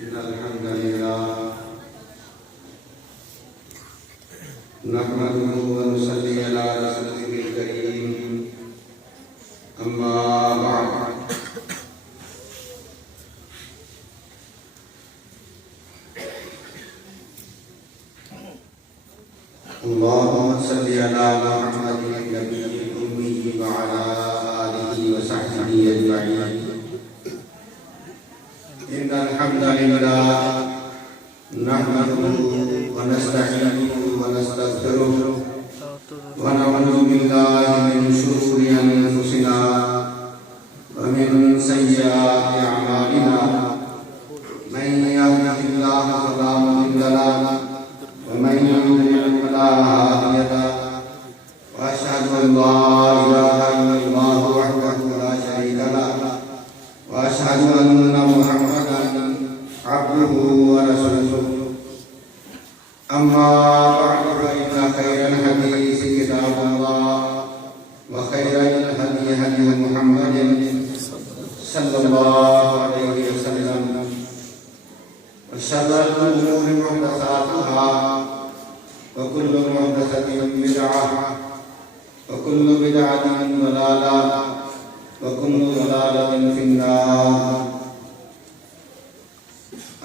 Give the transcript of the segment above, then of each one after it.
إن الحمد لله نحمده ونصلي على رسوله الكريم أما بعد اللهم صل على محمد النبي الأمي وعلى آله وصحبه أجمعين إن الحمد لله نحمده ونستعينه ونستغفره ونعوذ بالله من شرور أنفسنا ومن سيئات أعمالنا من يهده الله فلا مضل له ومن يضلل فلا هادي له وأشهد أن لا إله إلا الله وحده لا شريك له وأشهد أن محمدا عبده ورسوله أما بعد فإن خير الحديث كتاب الله وخير الهدي هدي محمد صلى الله عليه وسلم وشر الأمور محدثاتها وكل محدثة بدعة وكل بدعة ضلالة وكل ضلالة في النار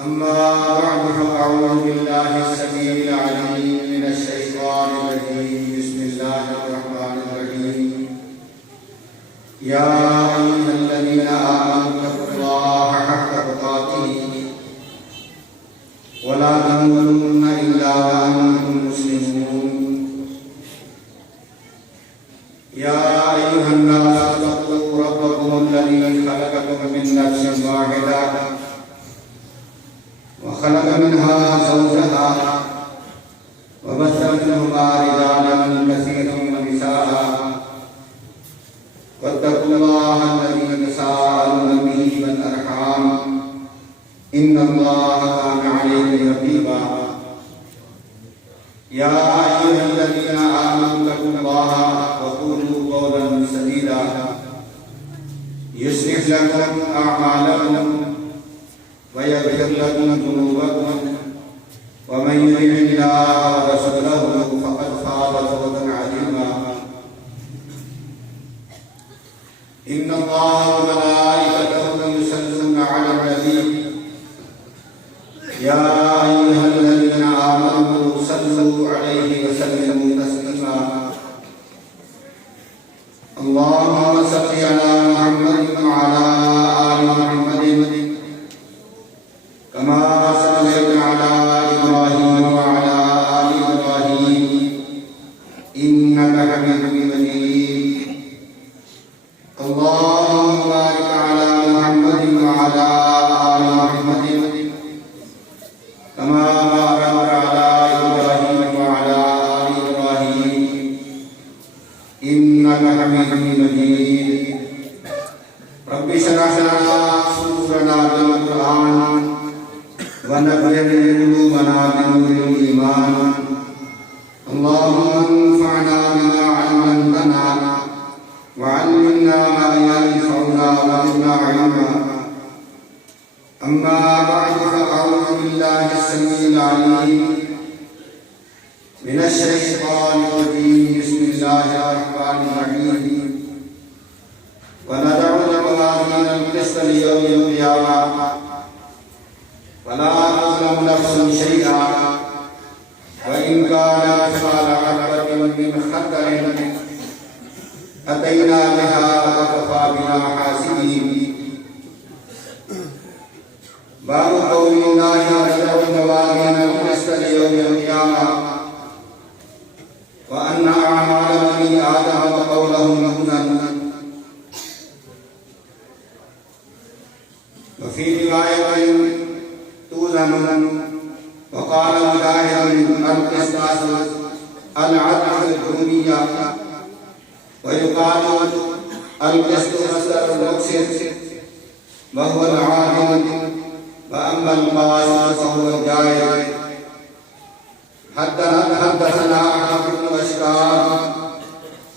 أما بعد فأعوذ بالله السميع العليم من الشيطان الرجيم بسم الله الرحمن الرحيم يا أيها الذين آمنوا اتقوا الله حق تقاته ولا تموتن إلا وأنتم مسلمون يا أيها الناس اتقوا ربكم الذي خلقكم من نفس واحدة وخلق منها زوجها وبث منهما رجالا كثيرا ونساء واتقوا الله الذي تساءلون به والأرحام إن الله كان عليكم رقيبا يا أيها الذين آمنوا اتقوا الله وقولوا قولا سديدا يصلح لكم أعمالكم ويغفر لكم ذنوبكم ومن يطع الله ورسوله فقد فاز فوزا عظيما إن الله وملائكته يصلون على النبي يا أيها الذين آمنوا صلوا عليه وسلموا تسليما اللهم صل على محمد وعلى آل محمد كما صليت على إبراهيم وعلى آل إبراهيم إنك حميد مجيد اللهم بارك على محمد وعلى آل محمد كما باركت على إبراهيم وعلى آل إبراهيم إنك حميد مجيد رب اشرح لنا صدورنا بالقرآن ونبئ قلوبنا بنور الإيمان اللهم انفعنا بما علمتنا وعلمنا ما ينفعنا وزدنا علما أما بعد فأعوذ بالله السميع العليم من الشيطان الرجيم بسم الله الرحمن الرحيم ونضع الموازين القسط ليوم القيامة ولا تظلم نفس شيئا وإن كان مثقال حبة من خردل أتينا بها وكفى بنا حاسبين باب قول الله ونضع الموازين القسط ليوم القيامة وأن أعمال بني آدم وقولهم هدى وفي رواية توزن وقال مجاهد القسطاس العدل الحكومية ويقال القسط مصدر المقسط وهو العادل وأما القاسط فهو الجائر حدثنا أحمد بن بشار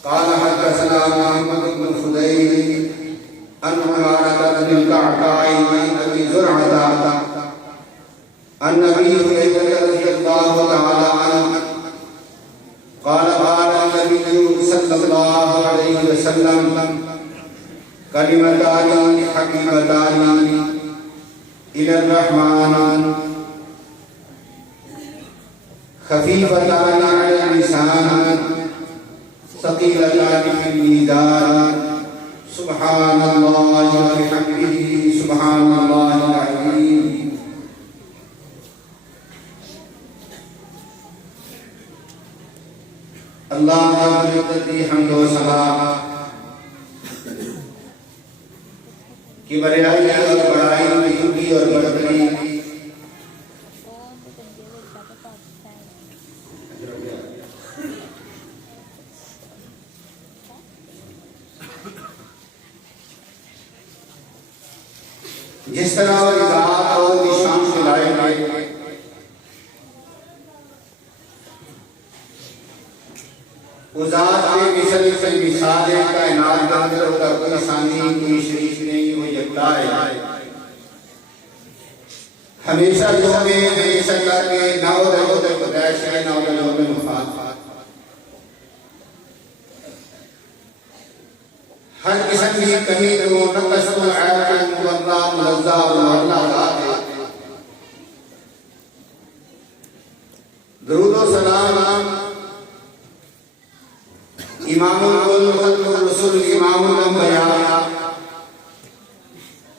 قال حدثنا محمد بن فضيل عن عمارة بن الكعكاء عن أبي زرعة عن ابي هريره رضي الله تعالى عنه قال قال النبي صلى الله عليه وسلم كلمتان حبيبتان الى الرحمن خفيفتان على اللسان ثقيلتان في الميزان سبحان الله وبحمده سبحان الله العظيم. اللہ کی حمد و ثنا کی بڑائی اور بڑائی بزرگی اور برتری جس طرح اور ذات اور شان سے لائے گئے اس ذات کے مثل سے مثال کائنات کا اندر ہوتا کوئی ثانی کوئی شریک نہیں وہ یکتا ہے ہمیشہ جو میں ہمیشہ کر کے نہ ادھر قدیش ہے نہ ادھر مفاد ہر قسم کی کمی تو نقص و عیب مورا ملزہ و مرلہ ذات ہے. درود و سلام امام الکل الرسول امام الانبیاء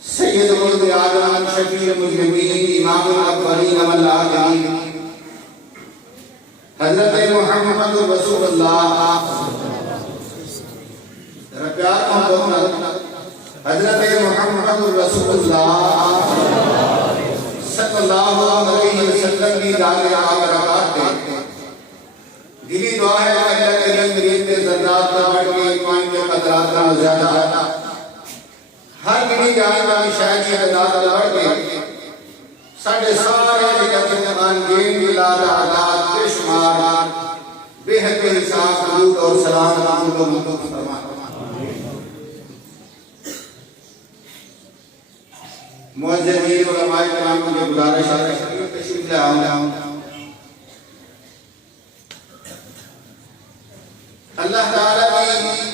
سید ولد آدم شفیع المذنبین امام الاولین والآخرین حضرت محمد رسول اللہ پیار محمد حضرت محمد رسول اللہ صلی اللہ علیہ وسلم کی ذات آبرکات دے. دلی دعا ہے کہ اللہ کریم مرید کے ذرات کا بڑھ کے ایمان کے قطرات کا زیادہ آتا ہر گنی جانے والی شاید کی تعداد کا بڑھ کے ساڑھے سارے جگہ زندگان گین بلاد عداد بے شمار بے حد کے حساب حدود اور سلام رام کو مطلب فرمان. معززین علماء کرام کے گزارش ہے تشریف لے آؤں. اللہ تعالیٰ کی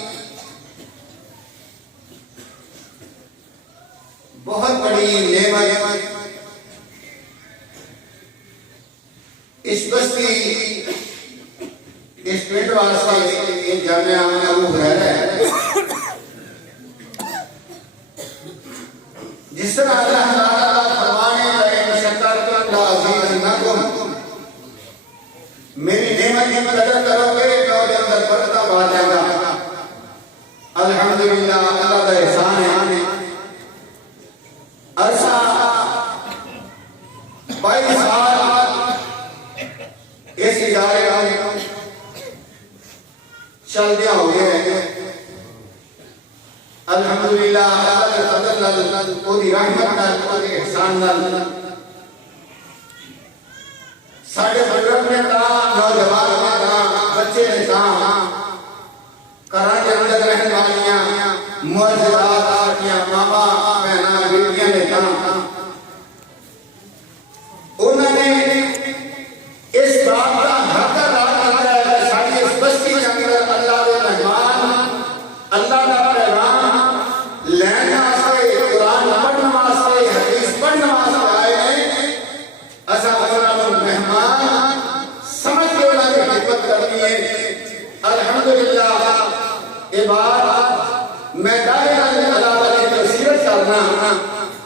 بہت بڑی نعمت اس بستی اس پنڈ واسطے ایک جامعہ ابو ہریرہ ہے. جس طرح اللہ تعالیٰ فرمانے لئے شکرتم لازیدنکم میری نعمت کی قدر کرو گے تو اندر برکت آ جائے گا. الحمدللہ اللہ کا احسان ہے. عرصہ 22 سال اس ادارے کا چل دیا ہو گئے. الحمدللہ اللہ کے فضل نال اودی رحمت نال اودی احسان نال ساڑھے بزرگ نے کہا نوجوان نے کہا بچے نے کہا کراں کے اندر رہنے والیاں معززات آٹیاں ماما بہناں بیٹیاں نے کہا انہوں نے اس بات کا حق ادا کیا ہے ساری اس بستی کے اندر اللہ کے مہمان اللہ کا پیغام لینے واسطے قرآن پڑھنے واسطے حدیث پڑھنے واسطے آئے ہیں. ایسا مہمان سمجھ کے انہوں نے خدمت کرنی ہے. الحمدللہ یہ بات میں دائرہ اللہ علیہ تفسیرت کرنا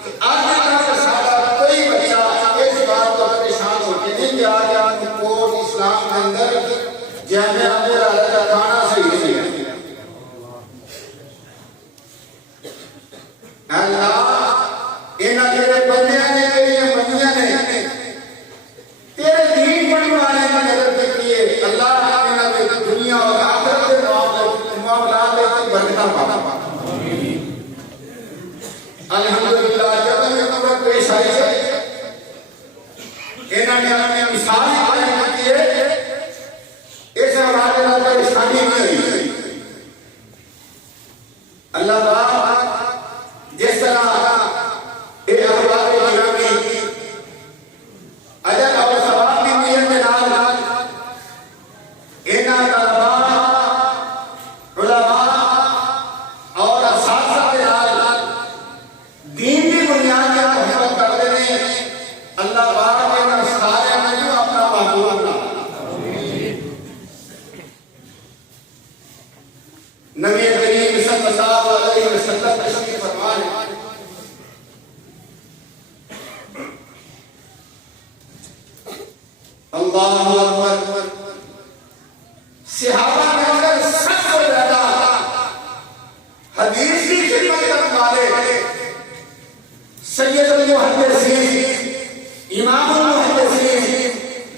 کہ آج کا سارا کوئی بچہ اس بات کو پریشان ہو کے نہیں کہ آج آپ کو اسلام کے اندر جامعہ میرا لگا کھانا صحیح نہیں ہے. اللہ انہاں تیرے بندیاں نے تیری منیاں نے تیرے دین بنوانے کی مدد کی ہے. اللہ انہاں نے دنیا اور آخرت کے معاملات میں برکت پا. الحمدللہ جب ہمیں قبر پیش آئی ہے انہاں نے ہمیں مثال قائم کی ہے. اس حوالے نال پریشانی نہیں ہوئی. اللہ تعالیٰ جس طرح اے احباب گرامی اللہ اکبر. صحابہ کے اندر سب سے زیادہ حدیث کی خدمت کرنے والے سید المحدثین امام المحدثین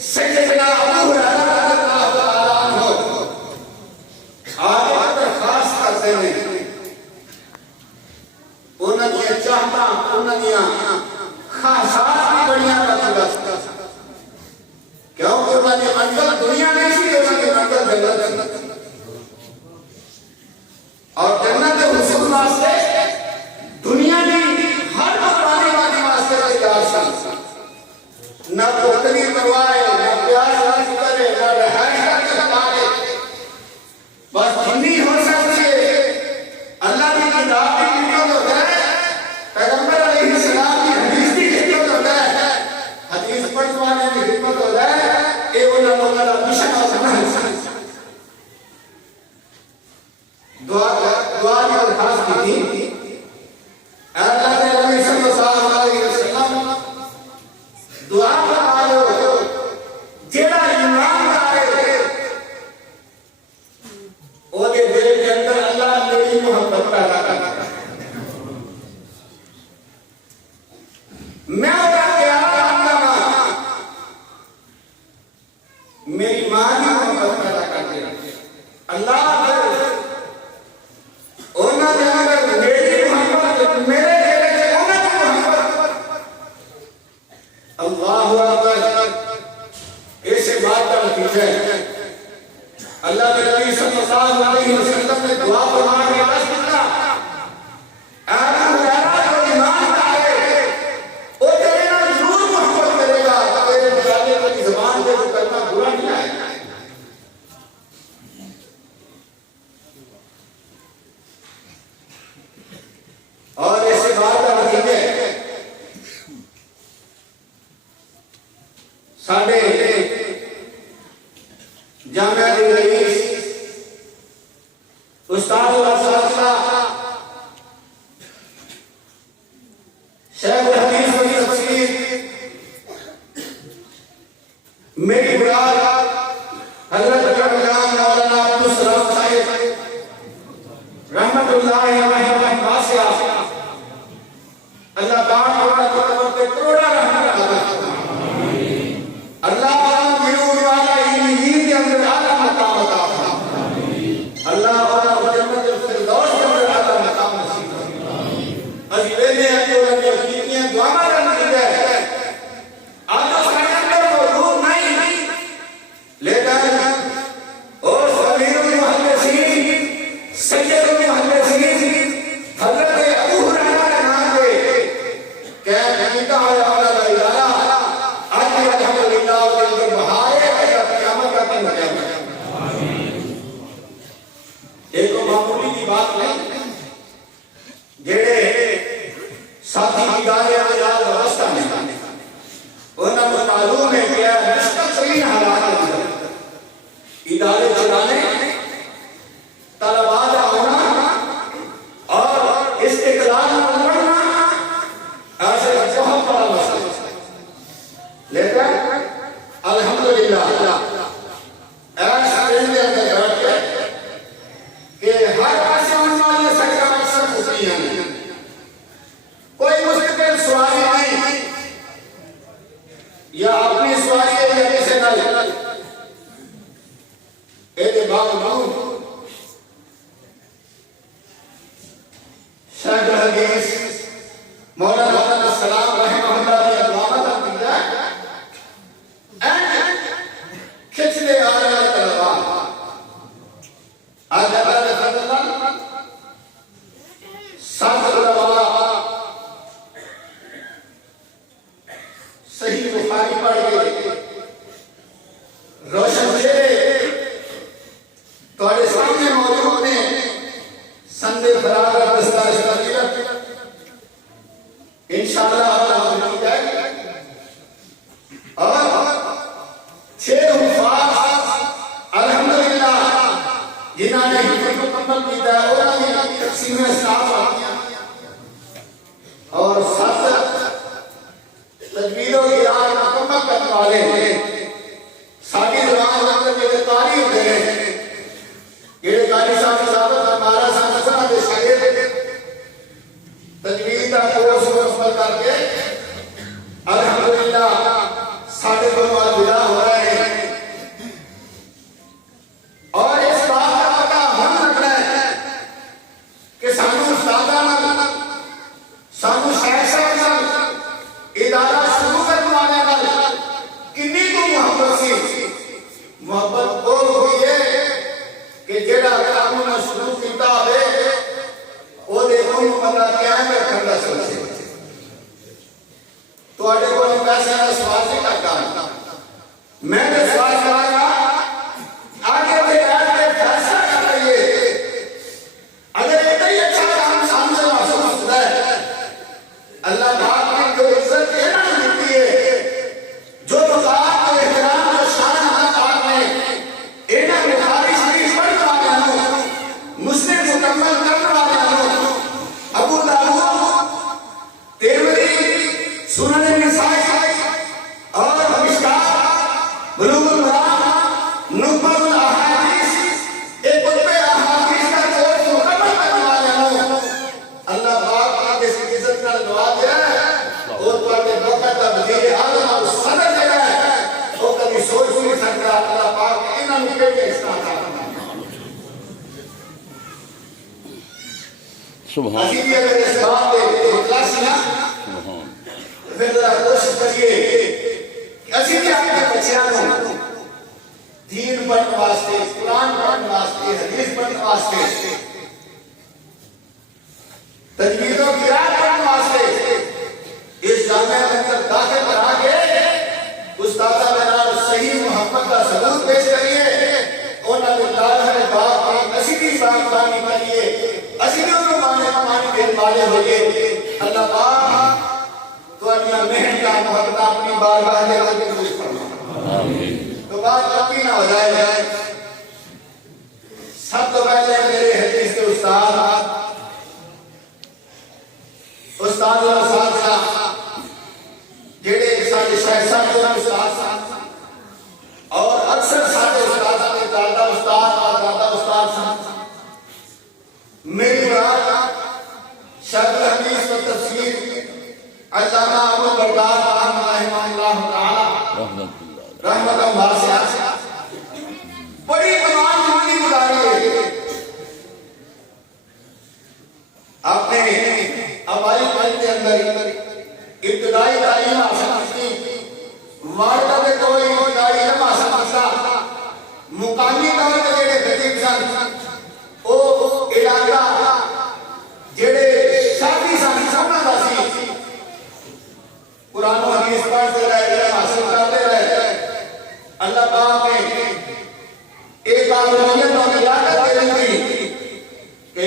سیدنا ابو ہریرہ رضی اللہ تعالیٰ عنہ آج درخواست کرتے ہیں انہوں نے چاہتا انہوں نے خاصات بھی بڑیاں کرتا کیونکہ انہوں نے انجل دنیا نہیں سی انہوں نے انجل جنت اور جنت حصول واسطے دنیا نے ہر پرانے والی واسطے تیار سن نہ پختنی کروائے نہ پیاس رکھ کرے نہ رہائش کا کرے بس جنی ہو سکتی ہے اللہ کی کتاب کی خدمت ہوتا ہے پیغمبر علیہ السلام کی حدیث کی خدمت ہوتا ہے حدیث پڑھوانے کی خدمت ہوتا ہے اے انہوں نے اللہ مشن اور سمجھ دعا کی درخواست کی تھی اللہ کے نبی صلی اللہ علیہ وسلم دعا فرماؤ جیڑا ایمان لائے او دے دل کے اندر اللہ میری محبت پیدا کرتا میں اور پیارا بندہ میری ماں کی محبت پیدا کرتے اللہ اللہ کے نبی صلی اللہ علیہ وسلم نے دعا فرمائی ہے بس اتنا ابو ہریرہ جو ایمان لائے وہ تیرے نال ضرور محبت کرے گا تیرے نکالنے والی زبان سے جو کرنا برا نہیں آئے گا اور ایسے بات کا نتیجہ ساڑھے جامعہ رئیس استاد الاساتذہ شیخ الحدیث و تفسیر میری براد حضرت جامعہ مولانا عبدالسلام صاحب رحمت اللہ علیہ واسعہ اللہ پاک کے کروڑا رحمت اللہ ساتھی ادارے اعلان وابستہ میں انہوں نے معلوم ہے کہ مشکل ترین حالات میں ادارے چلانے طلباء کا ہونا اور استقلال میں پڑھنا ایسے بہت بڑا مسئلہ لیکن الحمدللہ ایسا دن کے اندر بیٹھ کے کہ ہر پاسے ہونے والے سرکار اکثر خوشی ہیں کوئی مستقل سوالی نہیں یا اپنی سوالی ہے یا کسی نہ ایک باوجود شیخ الحدیث مولانا السلام رحمہ اللہ نے دعوت دی ہے کھچنے آ رہے طلباء آج اللہ نے فضل ساتھ طلباء صحیح بخاری پڑھ کے روشن چہرے تمہارے سامنے موجود ہیں سندے فرار کا دستار شکر انشاءاللہ اللہ ہو جائے گا اور 6 حفاظ الحمدللہ جنہوں نے حفظ مکمل کیا ہے انہوں نے تقسیم اسلاف آیا اور 7 تجویدوں کی آج مکمل کرنے والے ہیں کے میرے قاری ہوتے ہیں یہ قاری صاحب صاحب ہمارا سامنے دے شاگرد تجوید کا کورس مکمل کر کے الحمدللہ ساڑھے کو ودا ہو رہے ہیں اور اس بات کا پتہ ہم لگ رہا ہے کہ سانو استاداں سانو شیخ صاحب ادارہ شروع کرنے والے نال کنی کو محبت سی محبت وہ ہوئی ہے کہ جڑا کام نہ شروع کیتا ہوئے وہ دے نوں پتہ قیام رکھن دا سوچے تواڈے کول پیسے دا سوال نہیں کرتا میں نے سوال کراں آگے دے آگے فیصلہ کر رہی ہے اگر اتنا ہی اچھا کام سامنے محسوس ہوتا ہے اللہ پاک نے جو عزت دینا دیتی ہے جو مقام و احترام و شان اللہ پاک نے انہاں بخاری شریف پڑھنے والوں مسلم مکمل کرنے والوں ابو داؤد ترمذی سنن نسائی اور مشکات بلوغ المرام نخبۃ الاحادیث ایک کتب احادیث کا کورس مکمل کرنے والوں اللہ پاک نے اس کی عزت کا نواز دیا ہے اور تواڈے موقع دا وزیر اعظم اور صدر جڑا ہے وہ کبھی سوچ نہیں سکتا اللہ پاک انہاں نوں کیڑے اس طرح سبحان اللہ اسی اگر اس بات دے اخلاص نہ پھر ذرا کوشش کریے کہ اسی بھی اپنے بچیاں کو دین پڑھنے واسطے قرآن پڑھنے واسطے حدیث پڑھنے واسطے تجوید و قرآن پڑھنے واسطے اس جامعہ کے اندر داخل کرا کے استاد بنال صحیح محبت کا ثبوت پیش کریے انہاں نے اللہ پاک کی اسی بھی باغبانی کریے اسی بھی انہوں مانے دین والے ہوئے اللہ پاک تو انہاں محنت کا محبت اپنی بارگاہ میں قبول فرما آمین تو بات کبھی نہ ہو جائے سب تو پہلے میرے حدیث کے استاد صاحب جڑے سارے شیخ صاحب کے استاد اور اکثر سارے استاد کے دادا استاد اور دادا استاد صاحب میری مراد شرح حدیث و تفسیر علامہ ابو بردار رحمہ اللہ تعالی رحمۃ واسعہ بڑی تمام زندگی گزاری ہے آپ نے ہماری ملک کے اندر ابتدائی تعلیم حاصل کی والدہ کے کوئی ابتدائی علم حاصل کیا مقامی طور پہ جڑے خطیب سن وہ علاقہ جڑے شادی سن سمجھا دا سی قرآن و حدیث پڑھتے رہے علم حاصل کرتے رہے اللہ پاک نے ایک آدمیت اور علاقہ دے رہی کہ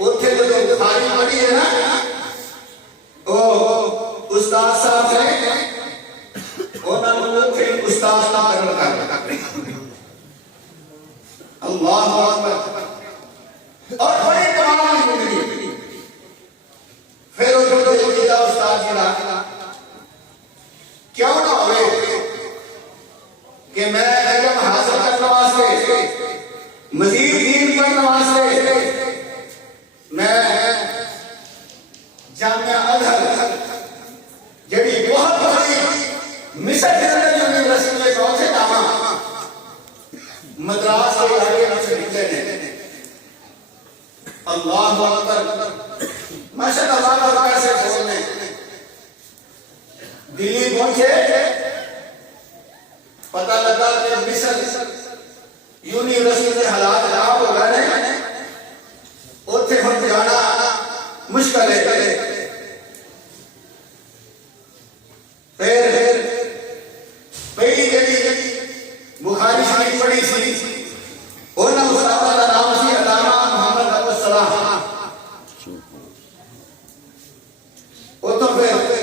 اتھے جو بخاری پڑھی ہے نا وہ استاد صاحب نے انہوں نے اتھے استاد کا کرنا کر اللہ اکبر اور بڑی تمام زندگی پھر وہ جو کیا استاد جی نا کیوں نہ ہوئے کہ میں علم حاصل کرنے واسطے مزید دین پڑھنے واسطے میں جامعہ ازہر جڑی بہت بڑی مصر کے اندر یونیورسٹی میں پہنچے جاواں مدراس کے آگے ہم سے نکلے ہیں اللہ اکبر ماشاء اللہ اللہ کیسے بولنے دلی پہنچے پتہ لگا کہ مصر یونیورسٹی کے حالات خراب ہو گئے ہیں اتنے ہم جانا مشکل ہے پھر پہلی جڑی بخاری شریف پڑھی سی انہاں استاد دا نام سی علامہ محمد ابو السلام وہ تو پھر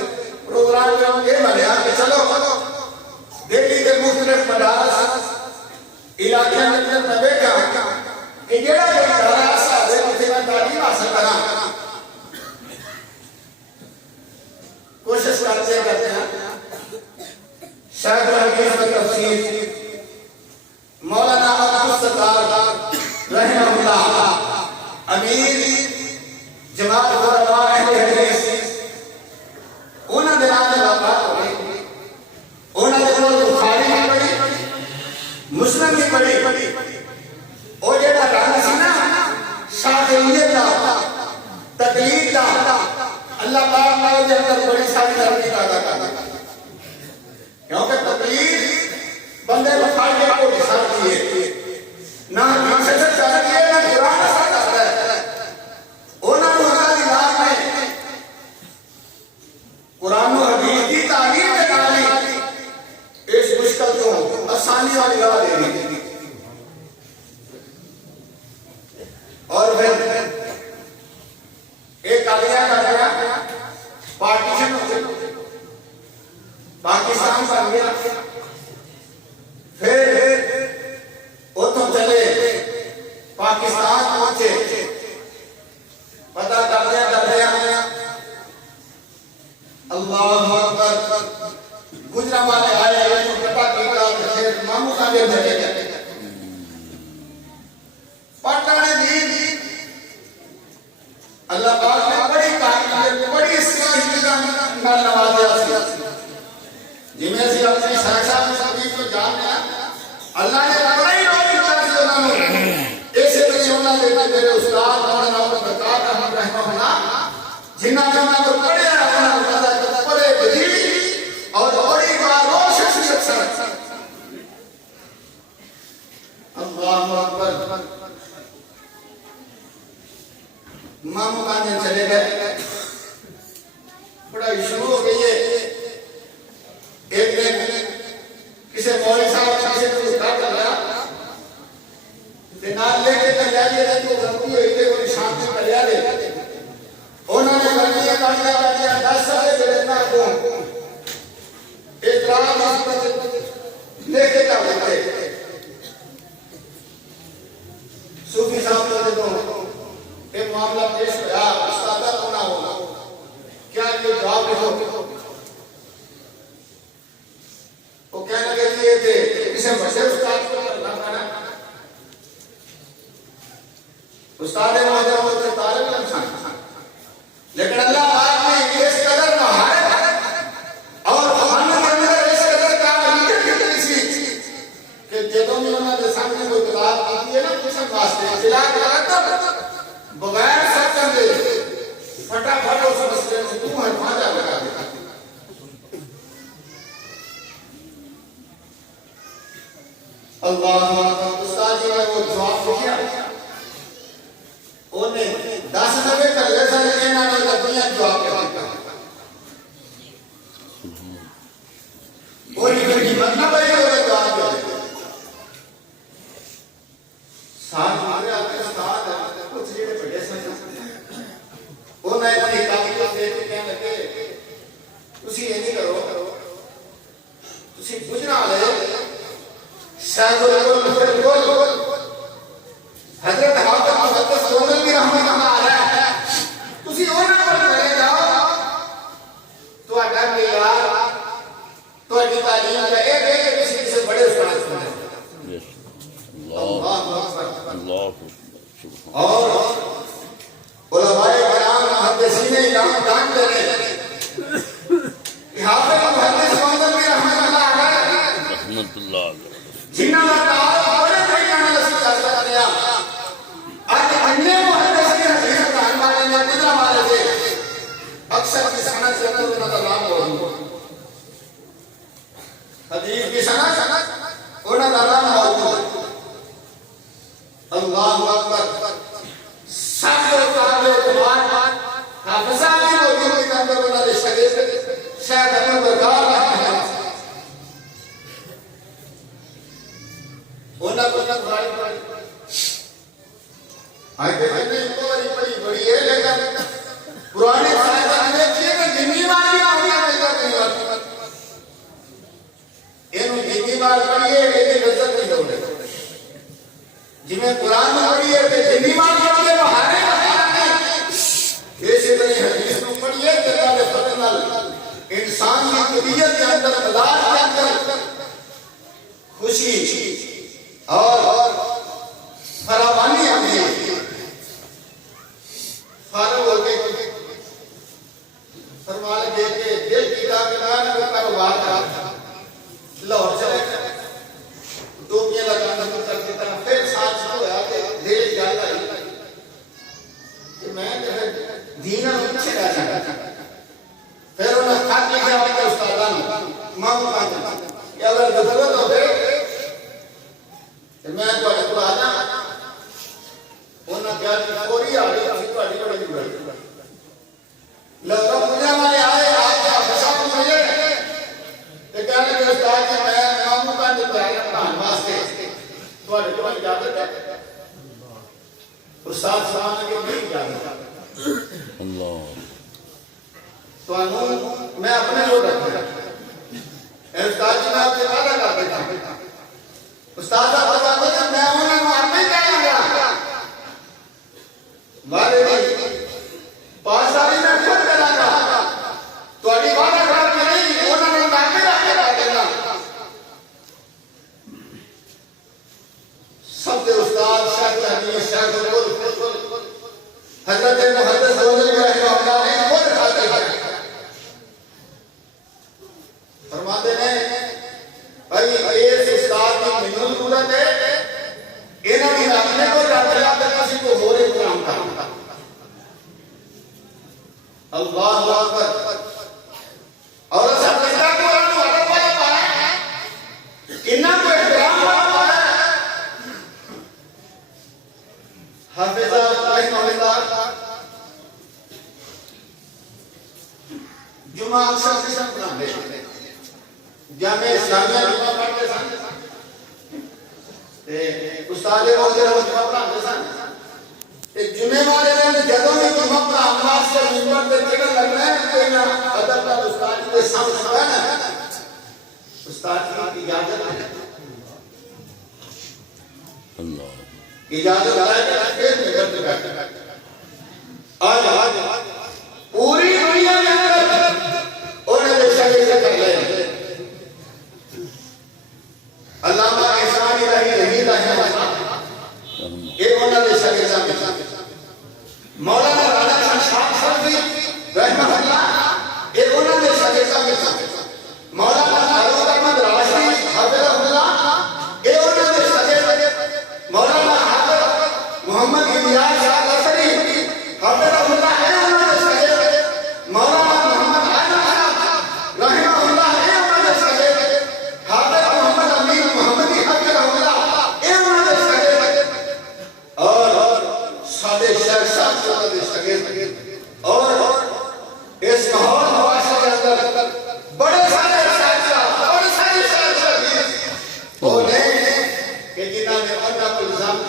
پروگرام میں یہ بنیا کہ چلو دہلی کے مختلف مدارس علاقے میں اندر دیکھا کہ جڑا مدارس ہے اتنے میں تعلیم حاصل کرا کوشش کرتے ہیں شیخ الحدیث و تفسیر کیونکہ تقریر بندے کو کھا کے کو دکھاتی ہے، نہ حدیث سے چاہتی ہے نہ قرآن سے چاہتا ہے. انہوں نے اللہ میں قرآن و حدیث کی تعلیم میں ڈالی، اس مشکل کو آسانی والی راہ دے دی. اور پھر ایک علیہ کا گیا پارٹیشن ہو گئی، پاکستان بن گیا. پھر اتوں چلے پاکستان پہنچے، پتہ کردیا اللہ اکبر گجرا والے آئے پتہ کیا پھر مامو کا دے دے پٹانے دی. اللہ پاک نے بڑی کائنات بڑی استقامت نال نوازیا. جنہیں سے اپنی شاہشاہ صدیق کو جاننے اللہ نے بڑا ہی روک کیا سے انہوں نے ایسے طرح انہوں نے میرے استاد مولانا عبد القادر احمد رحمہ اللہ جنہوں نے انہوں کو پڑھے انہوں نے کہا پڑھے بدیلی اور بڑی باروں شخصیت سر. اللہ اکبر. مامو کانے چلے گئے، بڑا شروع ہو گئی ہے. ایک دن کسی مولوی صاحب کسی کو استاد کر رہا نال لے کے کلیا لے تو غلطی ہوئی تھی کوئی شانتی کلیا لے انہوں نے غلطیاں کاٹیا 10 سال سے رہنا کو احترام لے کے جا رہے صوفی صاحب کو دیکھو ایک معاملہ پیش ہوا استاد ہونا ہوگا کیا یہ جواب دیکھو وہ کہنے لگے یہ تھے اسے بڑے استاد کو کرنا پڑا. استاد موجود ہوتے طالب علم سان لیکن اللہ پاک نے اس قدر مہارت اور ہم کے اندر اس قدر قابلیت کی کہ جدوں میں انہوں نے سامنے کوئی کتاب آتی ہے نا پوچھنے واسطے چلا کر بغیر سب کر دے فٹافٹ اس مسئلے میں تو ہرفاجہ لگا دیتا. اللہ استاد جی نے وہ جواب دیا انہیں 10 دفعے کر لے سارے انہوں نے لگیاں جواب دیا کوئی مطلب ہے وہ جواب دیا ساتھ ہمارے آتے استاد کچھ جڑے بڑے سن انہیں اپنی کاغذ دے کے کہنے لگے تسی یہ نہیں کرو تسی گجرا والے شاید حضرت حافظ محدث سونلوی رحمۃ اللہ علیہ تسی انہاں پر چلے جاؤ تہاڈا معیار تہاڈی تعلیم کا ایک کسی سے بڑے استاد سن اللہ اور علماء کرام محدثین اعلان جانتے رہے حافظ محدث سونلوی رحمۃ اللہ علیہ رحمۃ اللہ جنہوں نے تعارف بڑے طریقے سے نصیب کر دیا آج انہیں محدثین حدیث قرآن والے نے قدرہ والے تھے اکثر کی سند سے انہوں نے نام ہو حدیث کی سند انہوں نے نام ہو اللہ اکبر سب قابل اعتبار حافظہ بھی موجود کے اندر انہوں نے شاید اپنے برکار رہا ہے انہوں کو نہ بھائی آئے کہ میں ان کو بڑی ہے لیکن پرانے سائے میں دیکھئے کہ جنگی ماری آگیا پیدا نہیں ہوتی انہوں جنگی مار پڑھئے لیکن عزت نہیں ہوتے جنہیں قرآن میں پڑھئے کہ جنگی مار پڑھئے وہ ہارے ایسے طرح حدیث میں پڑھئے کہ اللہ فتنہ انسان کی طبیعت کے اندر مدار کے اندر خوشی اور فراوانی ہمیں فارغ ہو کے فرمانے دے کے دل کی کاغذان کو کاروبار کرا لاہور چلے گئے ٹوپیاں لگانا کر کی طرح پھر ساتھ سے ہوا کہ دل جاتا ہے کہ میں دینہ پیچھے رہ جاتا پھر انہیں خط لکھا ہوئے استادان مانگو کانتا کہ اگر ضرورت ہوگی کہ میں تو کو آ جا انہاں کیا کہ فوری آ گئی اسی تہاڈی بڑی ضرورت لوگ مجھے ہمارے آئے آپ کا حساب مجھے کہ کہنے کہ استاد جی میں امام کا انتظار پڑھانے واسطے تہاڈے کو اجازت ہے استاد صاحب نے نہیں اجازت اللہ تو میں اپنے کو رکھتا استاد جی میں آپ سے وعدہ کر دیتا ہوں استاد صاحب بتاتے ہیں میں انہوں نے آپ نہیں کریں گا وعدے نہیں پانچ ساری میں خود کریں گا تو اڈی وعدہ کر کے نہیں انہوں نے آپ نہیں رکھ کے کر دینا سب کے استاد شیخ حدیث شیخ حضرت محدث حضرت رحمہ اللہ نے خود خاطر ہے فرماتے ہیں بھائی اس استاد کی محنت ضرورت ہے انہوں نے اپنے کو رکھا تو کسی کو ہو رہے کام کرنا اللہ اکبر اور سب کتا کو ادب والا پایا انہاں کو احترام والا پایا حافظ رحمہ اللہ جمعہ اکثر قسم پڑھاتے ہیں جامع اسلامیہ جمعہ پڑھتے سن استاد وغیرہ جمعہ پڑھاتے سن ایک جمعے والے نے جدوں میں جمعہ پڑھانے واسطے ممبر پہ چڑھن لگنا ہے کوئی نہ ادب کا استاد کے سامنے کھڑا ہے استاد کی اجازت ہے اللہ اجازت ہے کہ پھر ممبر پہ بیٹھ آج پوری دنیا میں انہوں نے شاگرد کر لے علامہ احسان الہی رحیم رحمہ اللہ یہ انہوں نے شاگرد مولانا رانا خان شاہ صاحب رحمہ اللہ یہ انہوں نے شاگرد مولانا فاروق احمد راشدی حافظ اللہ یہ انہوں نے شاگرد مولانا حافظ محمد الیاس شاہ لسری حافظ اللہ یہ انہوں نے شاگرد مولانا محمد عالم صاحب رحمہ اللہ یہ انہوں نے شاگرد حافظ محمد امین محمدی حافظ اللہ یہ انہوں نے شاگرد اور سادے شیخ صاحب سے انہوں نے شاگرد اور اس ماحول معاشرے کے اندر بڑے سارے شیخ صاحب بڑے سارے شیخ صاحب وہ نہیں کہ جنہوں نے انہوں کو الزام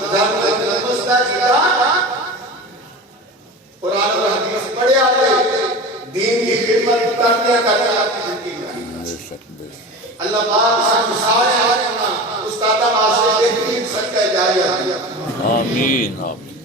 مستقیدہ قرآن و حدیث پڑھے آتے دین کی خدمت کرتے آپ کی زندگی میں اللہ پاک سب سارے آنے استادہ معاشرے کے دین صدقہ جاری آمین آمین